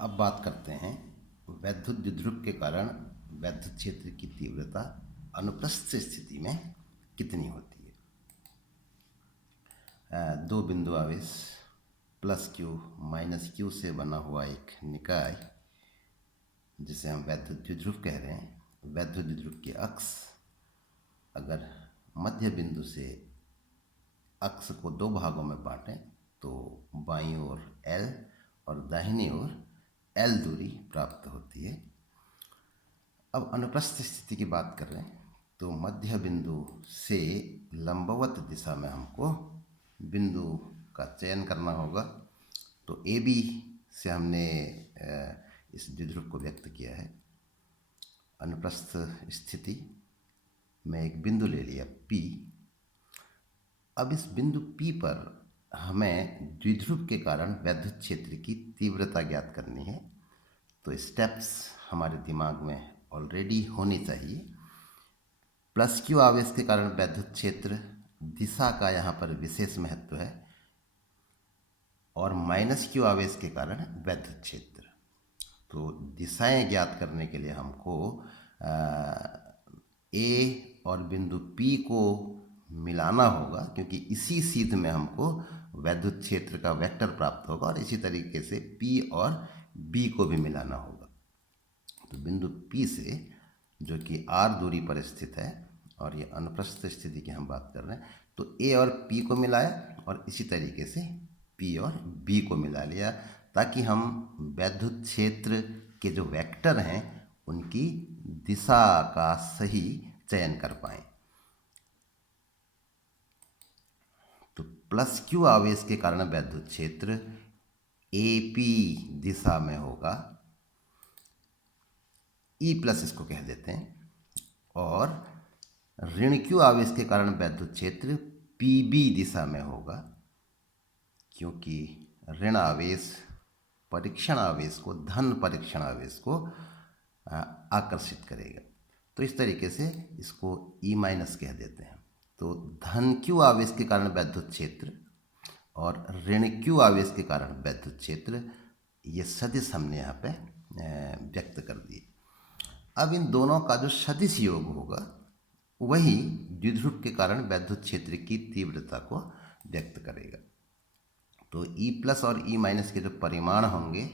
अब बात करते हैं वैद्युत द्विध्रुव के कारण वैद्युत क्षेत्र की तीव्रता अनुप्रस्थ स्थिति में कितनी होती है। दो बिंदु आवेश प्लस क्यू माइनस क्यू से बना हुआ एक निकाय जिसे हम वैद्युत द्विध्रुव कह रहे हैं। वैद्युत द्विध्रुव के अक्ष अगर मध्य बिंदु से अक्ष को दो भागों में बांटें तो बाईं ओर L और दाहिनी ओर L दूरी प्राप्त होती है। अब अनुप्रस्थ स्थिति की बात कर रहे हैं तो मध्य बिंदु से लंबवत दिशा में हमको बिंदु का चयन करना होगा। तो ए बी से हमने इस द्विध्रुव को व्यक्त किया है। अनुप्रस्थ स्थिति में एक बिंदु ले लिया P। अब इस बिंदु P पर हमें द्विध्रुव के कारण वैद्युत क्षेत्र की तीव्रता ज्ञात करनी है। तो स्टेप्स हमारे दिमाग में ऑलरेडी होने चाहिए। प्लस क्यू आवेश के कारण वैद्युत क्षेत्र दिशा का यहाँ पर विशेष महत्व है और माइनस क्यू आवेश के कारण वैद्युत क्षेत्र। तो दिशाएं ज्ञात करने के लिए हमको ए और बिंदु P को मिलाना होगा क्योंकि इसी सीध में हमको वैद्युत क्षेत्र का वेक्टर प्राप्त होगा और इसी तरीके से P और B को भी मिलाना होगा। तो बिंदु P से जो कि R दूरी पर स्थित है और ये अनुप्रस्थ स्थिति की हम बात कर रहे हैं तो A और P को मिलाया और इसी तरीके से P और B को मिला लिया ताकि हम वैद्युत क्षेत्र के जो वेक्टर हैं उनकी दिशा का सही चयन कर पाएं। तो प्लस क्यू आवेश के कारण वैद्युत क्षेत्र AP दिशा में होगा, E प्लस इसको कह देते हैं, और ऋण क्यू आवेश के कारण वैद्युत क्षेत्र PB दिशा में होगा क्योंकि ऋण आवेश परीक्षण आवेश को धन परीक्षण आवेश को आकर्षित करेगा। तो इस तरीके से इसको E माइनस कह देते हैं। तो धन क्यू आवेश के कारण वैद्युत क्षेत्र और ऋण क्यू आवेश के कारण वैद्युत क्षेत्र ये सदिश हमने यहाँ पे व्यक्त कर दिए। अब इन दोनों का जो सदिश योग होगा वही द्विध्रुव के कारण वैद्युत क्षेत्र की तीव्रता को व्यक्त करेगा। तो E प्लस और E माइनस के जो परिमाण होंगे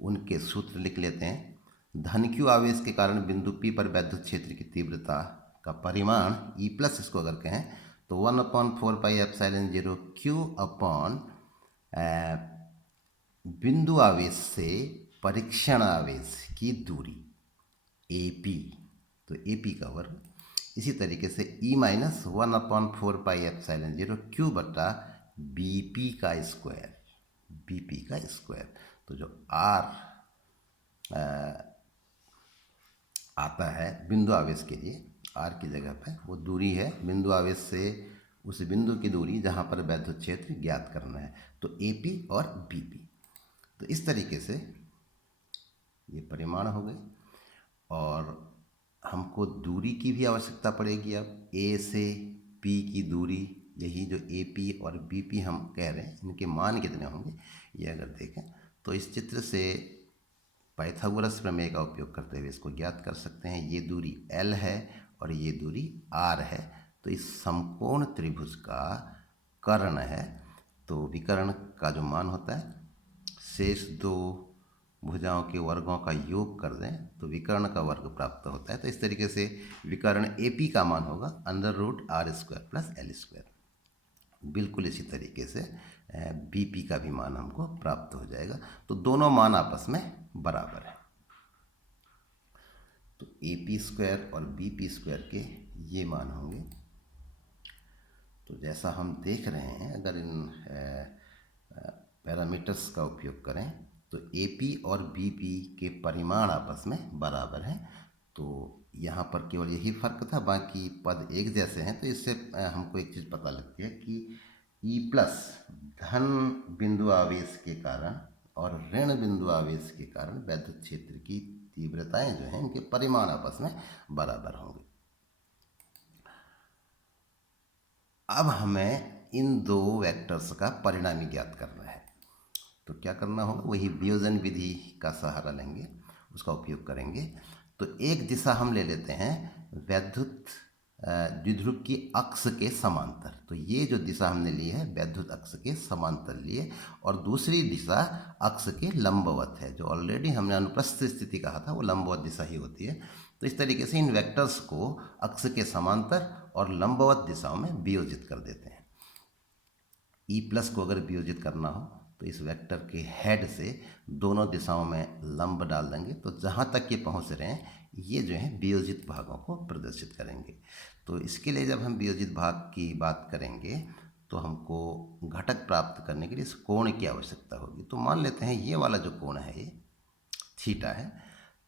उनके सूत्र लिख लेते हैं। धन क्यू आवेश के कारण बिंदु P पर वैद्युत क्षेत्र की तीव्रता का परिमाण E प्लस इसको अगर कहें तो 1/4πε0 Q अपॉन बिंदु आवेश से परीक्षण आवेश की दूरी AP, तो AP का वर्ग। इसी तरीके से E माइनस 1/4πε0 Q बटा BP का स्क्वायर, BP का स्क्वायर। तो जो R आता है बिंदु आवेश के लिए, R की जगह पे वो दूरी है बिंदु आवेश से उस बिंदु की दूरी जहाँ पर वैद्युत क्षेत्र ज्ञात करना है, तो AP और BP। तो इस तरीके से ये परिमाण हो गए और हमको दूरी की भी आवश्यकता पड़ेगी। अब A से P की दूरी, यही जो AP और BP हम कह रहे हैं, इनके मान कितने होंगे ये अगर देखें तो इस चित्र से पाइथागोरस प्रमेय का उपयोग करते हुए इसको ज्ञात कर सकते हैं। ये दूरी L है और ये दूरी R है। तो इस समकोण त्रिभुज का कर्ण है, तो विकर्ण का जो मान होता है शेष दो भुजाओं के वर्गों का योग कर दें तो विकर्ण का वर्ग प्राप्त होता है। तो इस तरीके से विकर्ण AP का मान होगा √R² प्लस L²। बिल्कुल इसी तरीके से BP का भी मान हमको प्राप्त हो जाएगा। तो दोनों मान आपस में बराबर है। तो AP² और BP² के ये मान होंगे। तो जैसा हम देख रहे हैं अगर इन पैरामीटर्स का उपयोग करें तो AP और BP के परिमाण आपस में बराबर हैं। तो यहाँ पर केवल यही फर्क था, बाकी पद एक जैसे हैं। तो इससे हमको एक चीज़ पता लगती है कि E प्लस धन बिंदु आवेश के कारण और ऋण बिंदु आवेश के कारण वैद्युत क्षेत्र की तीव्रताएं जो हैं इनके परिमाण आपस में बराबर होंगे। अब हमें इन दो वेक्टर्स का परिणामी ज्ञात करना है। तो क्या करना होगा, वही वियोजन विधि का सहारा लेंगे, उसका उपयोग करेंगे। तो एक दिशा हम ले लेते हैं वैद्युत द्विध्रुव की अक्ष के समांतर। तो ये जो दिशा हमने ली है वैद्युत अक्ष के समांतर लिए, और दूसरी दिशा अक्ष के लंबवत है। जो ऑलरेडी हमने अनुप्रस्थ स्थिति कहा था वो लंबवत दिशा ही होती है। तो इस तरीके से इन वेक्टर्स को अक्ष के समांतर और लंबवत दिशाओं में वियोजित कर देते हैं। ई प्लस को अगर वियोजित करना हो तो इस वेक्टर के हेड से दोनों दिशाओं में लंब डाल देंगे। तो जहाँ तक ये पहुँच रहे हैं ये जो है वियोजित भागों को प्रदर्शित करेंगे। तो इसके लिए जब हम वियोजित भाग की बात करेंगे तो हमको घटक प्राप्त करने के लिए इस कोण की आवश्यकता होगी। तो मान लेते हैं ये वाला जो कोण है ये थीटा है,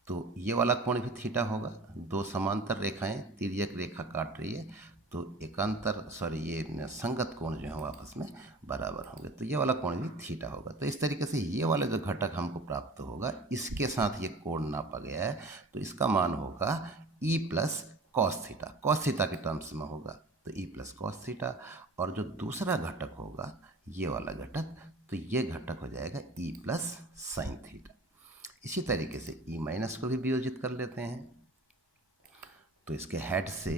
तो ये वाला कोण भी थीटा होगा। दो समांतर रेखाएं तिर्यक रेखा काट रही है, तो एकांतर ये संगत कोण जो है वो आपस में बराबर होंगे, तो ये वाला कोण भी थीटा होगा। तो इस तरीके से ये वाला जो घटक हमको प्राप्त होगा इसके साथ ये कोण नापा गया है, तो इसका मान होगा ई plus cos theta. Cos theta के टर्म्स में होगा तो ई प्लस कॉस थीटा, और जो दूसरा घटक होगा ये वाला घटक, तो ये घटक हो जाएगा ई प्लस साइन थीटा। इसी तरीके से ई माइनस को भी वियोजित कर लेते हैं। तो इसके हेड से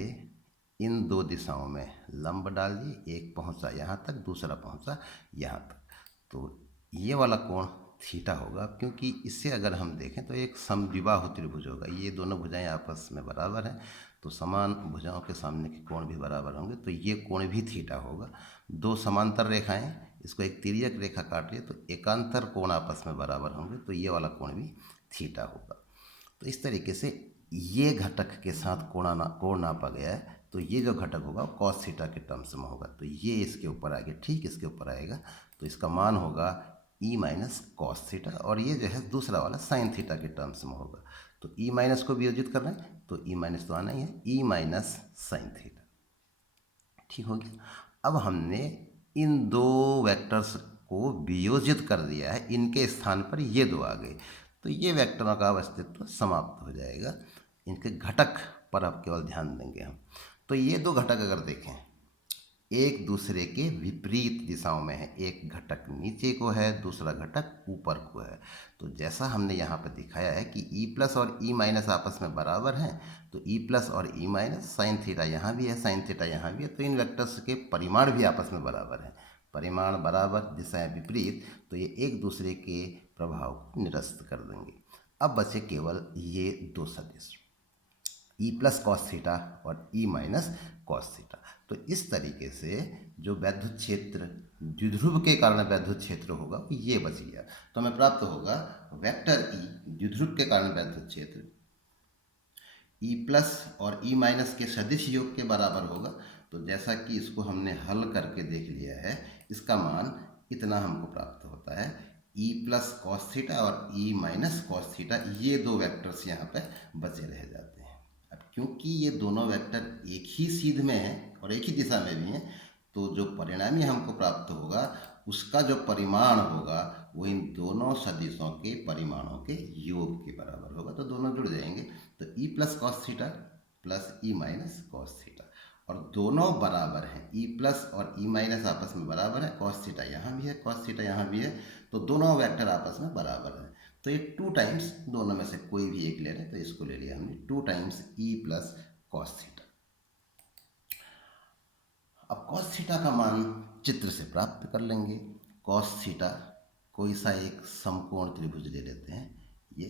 इन दो दिशाओं में लंब डाल दिए, एक पहुंचा यहाँ तक, दूसरा पहुंचा यहाँ तक। तो ये वाला कोण थीटा होगा, क्योंकि इससे अगर हम देखें तो एक समद्विबाहु त्रिभुज होगा। ये दोनों भुजाएं आपस में बराबर हैं, तो समान भुजाओं के सामने के कोण भी बराबर होंगे, तो ये कोण भी थीटा होगा। दो समांतर रेखाएं इसको एक तिर्यक रेखा काट रही है, तो एकांतर कोण आपस में बराबर होंगे, तो ये वाला कोण भी थीटा होगा। तो इस तरीके से ये घटक के साथ कोण नापा गया है, तो ये जो घटक होगा वो कॉस थीटा के टर्म्स में होगा। तो ये इसके ऊपर आएगा, ठीक इसके ऊपर आएगा, तो इसका मान होगा ई माइनस कॉस थीटा, और ये जो है दूसरा वाला साइन थीटा के टर्म्स में होगा। तो ई माइनस को वियोजित कर रहे हैं तो ई माइनस तो आना ही है, ई माइनस साइन थीटा। ठीक हो गया। अब हमने इन दो वेक्टर्स को वियोजित कर दिया है, इनके स्थान पर ये दो आ गए, तो ये वेक्टरों का अस्तित्व समाप्त हो जाएगा। इनके घटक पर अब केवल ध्यान देंगे हम। तो ये दो घटक अगर देखें एक दूसरे के विपरीत दिशाओं में है, एक घटक नीचे को है, दूसरा घटक ऊपर को है। तो जैसा हमने यहाँ पर दिखाया है कि ई प्लस और ई माइनस आपस में बराबर हैं, तो ई प्लस और ई माइनस साइन थीटा यहाँ भी है, साइन थीटा यहाँ भी है, तो इन वेक्टर्स के परिमाण भी आपस में बराबर हैं। परिमाण बराबर, दिशाएं विपरीत, तो ये एक दूसरे के प्रभाव को निरस्त कर देंगे। अब बचे केवल ये दो सदिश, ई प्लस कॉस थीटा और ई माइनस कॉस थीटा। तो इस तरीके से जो वैद्युत क्षेत्र द्विध्रुव के कारण वैद्युत क्षेत्र होगा ये बच गया। तो हमें प्राप्त होगा वेक्टर ई द्विध्रुव के कारण वैद्युत क्षेत्र ई प्लस और ई माइनस के सदिश योग के बराबर होगा। तो जैसा कि इसको हमने हल करके देख लिया है, इसका मान इतना हमको प्राप्त होता है, ई प्लस कॉस थीटा और ई माइनस कॉस थीटा, ये दो वेक्टर्स यहाँ पे बचे रह जाते हैं। अब क्योंकि ये दोनों वेक्टर एक ही सीध में हैं और एक ही दिशा में भी हैं, तो जो परिणामी हमको प्राप्त होगा उसका जो परिमाण होगा वो इन दोनों सदिशों के परिमाणों के योग के बराबर होगा। तो दोनों जुड़ जाएंगे, तो e plus cos theta plus e minus cos theta, और दोनों बराबर हैं। ई प्लस और ई माइनस आपस में बराबर है, कॉस थीटा यहाँ भी है, कॉस थीटा यहाँ भी है, तो दोनों वेक्टर आपस में बराबर है। तो ये 2 टाइम्स दोनों में से कोई भी एक ले रहे हैं, तो इसको ले लिया हमने 2 टाइम्स ई प्लस कॉस थीटा। अब कॉस थीटा का मान चित्र से प्राप्त कर लेंगे। कॉस थीटा कोई सा एक समकोण त्रिभुज ले लेते हैं ये,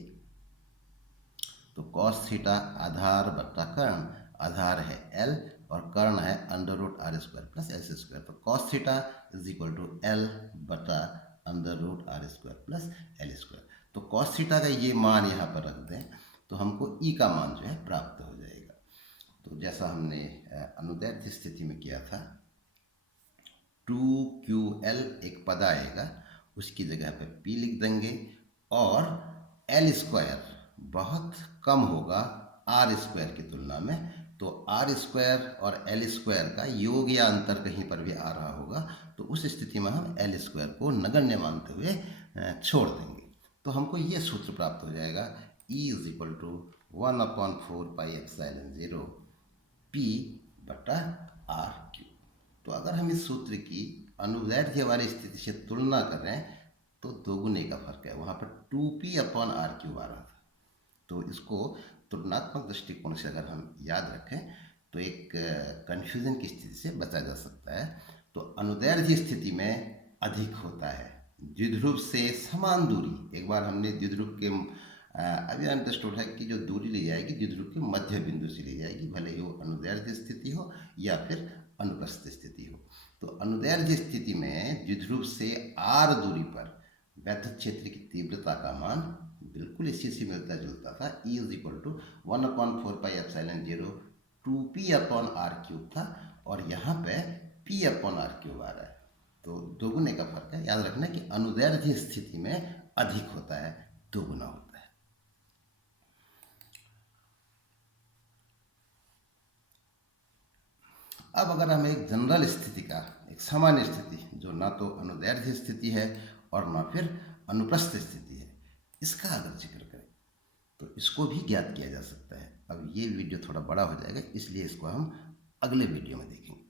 तो कॉस थीटा आधार बटा कर्ण, आधार है L और कर्ण है under root R square plus L square. तो cos theta is equal to L बटा under root R square plus L square. तो कॉस थीटा का ये मान यहाँ पर रख दें तो हमको ई का मान जो है प्राप्त हो जाएगा। तो जैसा हमने अनुदैर्ध्य स्थिति में किया था, 2QL एक पद आएगा, उसकी जगह पे P लिख देंगे, और एल स्क्वायर बहुत कम होगा आर स्क्वायर की तुलना में, तो आर स्क्वायर और एल स्क्वायर का योग या अंतर कहीं पर भी आ रहा होगा, तो उस स्थिति में हम एल स्क्वायर को नगण्य मानते हुए छोड़ देंगे। तो हमको ये सूत्र प्राप्त हो जाएगा, E is equal to 1/4 pi epsilon 0 P बटा आर क्यू। तो अगर हम इस सूत्र की अनुदैर्ध्य वाली स्थिति से तुलना करें तो दोगुने का फर्क है, वहाँ पर 2p/r³ आ रहा था। तो इसको तुलनात्मक दृष्टिकोण से अगर हम याद रखें तो एक कन्फ्यूजन की स्थिति से बचा जा सकता है। तो अनुदैर्ध्य स्थिति में अधिक होता है, द्विध्रुव से समान दूरी। एक बार हमने द्विध्रुव के अभी अंडरस्टूड है कि जो दूरी ली जाएगी द्विध्रुव के मध्य बिंदु से ली जाएगी, भले ही वो अनुदैर्ध्य स्थिति हो या फिर अनुप्रस्थ स्थिति हो। तो अनुदैर्ध्य स्थिति में द्विध्रुव से r दूरी पर वैद्युत क्षेत्र की तीव्रता का मान बिल्कुल इसी से मिलता जुलता था। E = 1/4πε0 2p/r³ था, और यहाँ पे p/r³ आ रहा है। तो दोगुने का फर्क है। याद रखना कि अनुदैर्ध्य स्थिति में अधिक होता है, दोगुना होता है। अब अगर हम एक जनरल स्थिति का, एक सामान्य स्थिति जो ना तो अनुदैर्ध्य स्थिति है और ना फिर अनुप्रस्थ स्थिति है, इसका अगर जिक्र करें तो इसको भी ज्ञात किया जा सकता है। अब ये वीडियो थोड़ा बड़ा हो जाएगा, इसलिए इसको हम अगले वीडियो में देखेंगे।